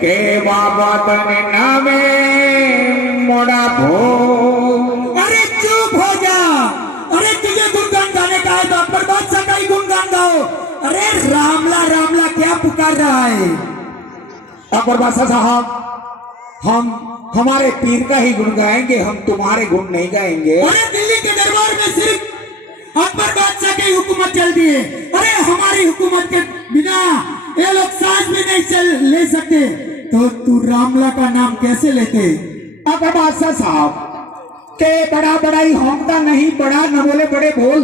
के बाबत नामे मोड़ा भो। अरे चुप हो जा। अरे तुझे गुणगान गाने का है तो अकबर बादशाह का ही गुणगान गाओ। अरे रामला रामला क्या पुकार रहा है? अकबर बादशाह साहब, हम हमारे पीर का ही गुण गाएंगे, हम तुम्हारे गुण नहीं गाएंगे। अरे दिल्ली के दरबार में सिर्फ अकबर बादशाह की हुकूमत चलती है। अरे हमारी हुकूमत के बिना ये लोग सांस भी नहीं चल ले सकते, तो तू रामला का नाम कैसे लेते? अकबर बादशाह साहब के बड़ा बड़ा ही होंकता नहीं, बड़ा न बोले बड़े बोल।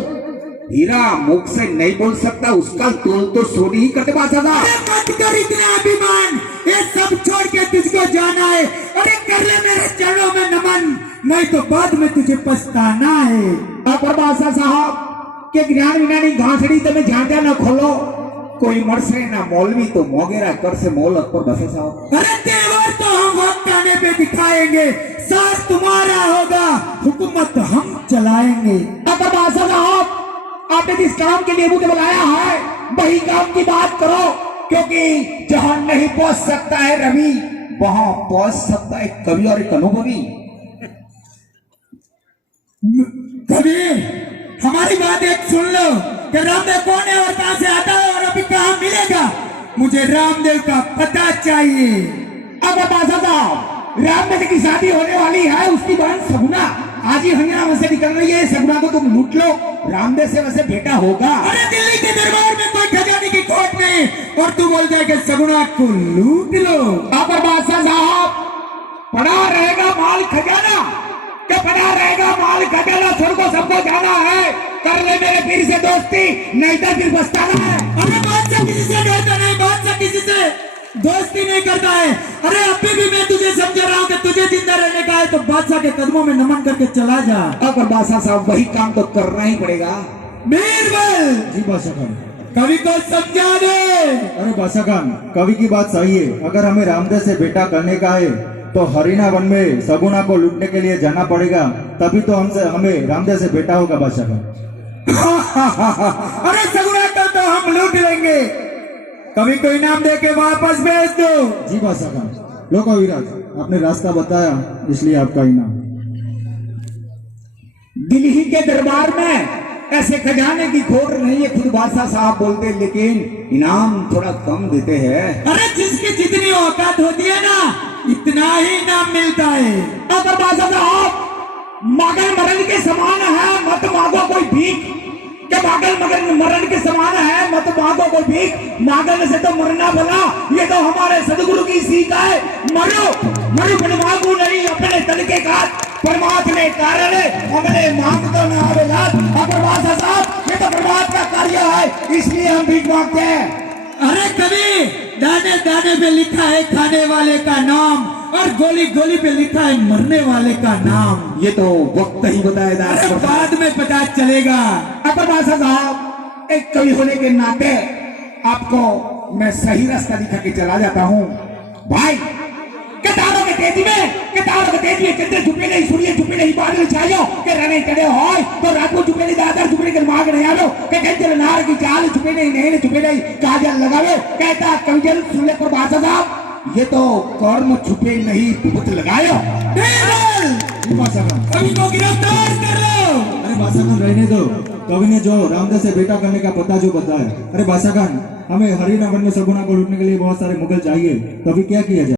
हीरा मुख से नहीं बोल सकता, उसका तोल तो सोनी ही करते बादशाह साहब। अरे मत कर इतना अभिमान, ये सब छोड़ के तुझको जाना है। अरे कर ले मेरे चरणों में नमन, नहीं तो बाद में तुझे पछताना है। अकबर बादशाह साहब के ज्ञान विज्ञानी घासड़ी तमें झांझा न खोलो, कोई मरसे ना मौलवी तो मोगेरा कर से मोल। अकबर बादशाह साहब अरे तेवर तो हम वक्त आने पे दिखाएंगे, साथ तुम्हारा होगा, हुकूमत हम चलाएंगे। अकबर बादशाह साहब, आपने जिस काम के लिए मुझे बुलाया है वही काम की बात करो, क्योंकि जहां नहीं पहुंच सकता है रवि, वहां पहुंच सकता है कवि और एक अनुभवी। कभी हमारी बात एक सुन लो कि रामदेव कौन है और कहां से आता है और अभी कहां मिलेगा। मुझे रामदेव का पता चाहिए। अब बादशाह साहब, रामदेव की शादी होने वाली है, उसकी बहन सगुना आज ही हरियाणा से निकल रही है। सगुना को तुम लूट लो, रामदेव से वैसे बेटा होगा। अरे दिल्ली के दरबार में कोई खजाने की खोट नहीं और तू बोल जाए कि सगुना को लूट लो। अब बादशाह साहब, पड़ा रहेगा माल खजाना, क्या पड़ा रहेगा माल खजाना, सबको सबको जाना है। कर ले मेरे पीर से दोस्ती, नहीं तो फिर पछताना है। अरे बादशाह किसी से डरता नहीं, बादशाह किसी से दोस्ती नहीं करता है। अरे अभी भी मैं तुझे समझा रहा हूँ कि तुझे जिंदा रहने का है तो बादशाह के कदमों में नमन करके चला जा। अगर बादशाह साहब वही काम तो करना ही पड़ेगा। बीरबल जी बादशाह खान। कवि को समझा दे। अरे बादशाह खान, कवि की बात सही है। अगर हमें रामदेव से बेटा करने का है तो हरियाणा वन में सगुना को लूटने के लिए जाना पड़ेगा, तभी तो हमें रामदेव से बेटा होगा बादशाह खान। अरे सगुना का तो हम लूट लेंगे, कभी को इनाम दे के वापस भेज दो। जी बादशाह खान। लो कविराज, आपने रास्ता बताया इसलिए आपका इनाम। दिल्ली के दरबार में ऐसे खजाने की खोट नहीं है, खुद बादशाह साहब बोलते, लेकिन इनाम थोड़ा कम देते हैं। अरे जिसकी जितनी औकात होती है ना, इतना ही इनाम मिलता है। अगर बादशाह साहब मागल मरण के समान है, मत मांगो कोई भीख। क्या मागल मरण के समान है, मत मांगो कोई भीख। मांगने से तो मरना भला, ये तो हमारे सदगुरु की सीख है। मरो मरो पर मांगू नहीं, अपने तन के काट परमात्मा कारण हमने मांग तो न आवेला। अगर बादशाह साहब, ये तो परमात्मा का कार्य है, इसलिए हम भीख मांगते हैं। अरे कभी दाने दाने पे लिखा है खाने वाले का नाम और गोली गोली पे लिखा है मरने वाले का नाम। ये तो वक्त ही बताएगा, अरे बाद में पता चलेगा। अकबर बादशाह साहब, एक कवि होने के नाते आपको मैं सही रास्ता दिखा के चला जाता हूँ। भाई कतारों के तेजी में चंद्र छुपे नहीं, सूर्य छुपे नहीं, बादल छायो के रहने चढ़े हो तो रात को छुपे नहीं, दादर छुपे नहीं, मांग नहीं आलो के कंचन नार की चाल छुपे नहीं, नैन छुपे नहीं, काजल लगावे कहता कविजन सुनले पर बादशाह साहब, ये तो कर्म छुपे नहीं, भूत लगायो। कवि को गिरफ्तार कर लो। अरे बादशाह खान रहने दो, कवि ने जो रामदेव से बेटा करने का पता जो बताया। अरे बादशाह खान, हमें हरियाणा वन में सगुना को लूटने के लिए बहुत सारे मुगल चाहिए, तो अभी क्या किया जाए?